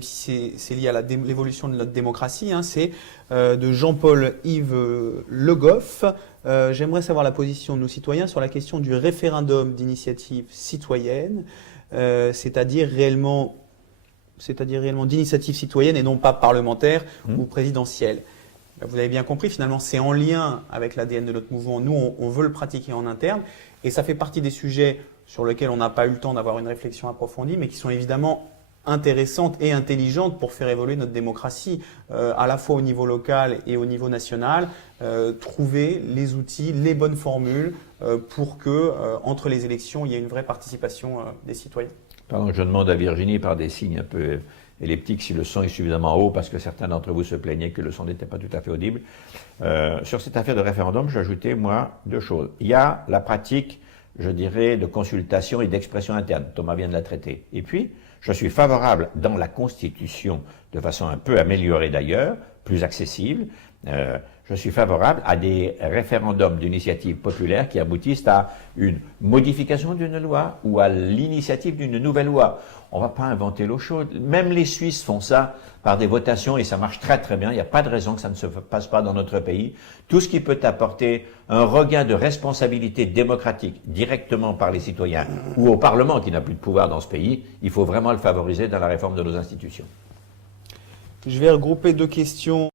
si c'est lié à l'évolution de notre démocratie, hein, c'est de Jean-Paul Yves Le Goff. J'aimerais savoir la position de nos citoyens sur la question du référendum d'initiative citoyenne, c'est-à-dire réellement d'initiative citoyenne et non pas parlementaire ou présidentielle. Vous avez bien compris, finalement, c'est en lien avec l'ADN de notre mouvement. Nous, on veut le pratiquer en interne et ça fait partie des sujets sur lesquels on n'a pas eu le temps d'avoir une réflexion approfondie, mais qui sont évidemment intéressantes et intelligentes pour faire évoluer notre démocratie, à la fois au niveau local et au niveau national, trouver les outils, les bonnes formules pour que, entre les élections, il y ait une vraie participation des citoyens. Pardon, je demande à Virginie par des signes un peu elliptiques si le son est suffisamment haut, parce que certains d'entre vous se plaignaient que le son n'était pas tout à fait audible. Sur cette affaire de référendum, j'ajoutais, moi, deux choses. Il y a la pratique, je dirais, de consultation et d'expression interne. Thomas vient de la traiter. Et puis, je suis favorable dans la Constitution, de façon un peu améliorée d'ailleurs, plus accessible, je suis favorable à des référendums d'initiative populaire qui aboutissent à une modification d'une loi ou à l'initiative d'une nouvelle loi. On ne va pas inventer l'eau chaude. Même les Suisses font ça par des votations et ça marche très très bien. Il n'y a pas de raison que ça ne se passe pas dans notre pays. Tout ce qui peut apporter un regain de responsabilité démocratique directement par les citoyens ou au Parlement qui n'a plus de pouvoir dans ce pays, il faut vraiment le favoriser dans la réforme de nos institutions. Je vais regrouper deux questions.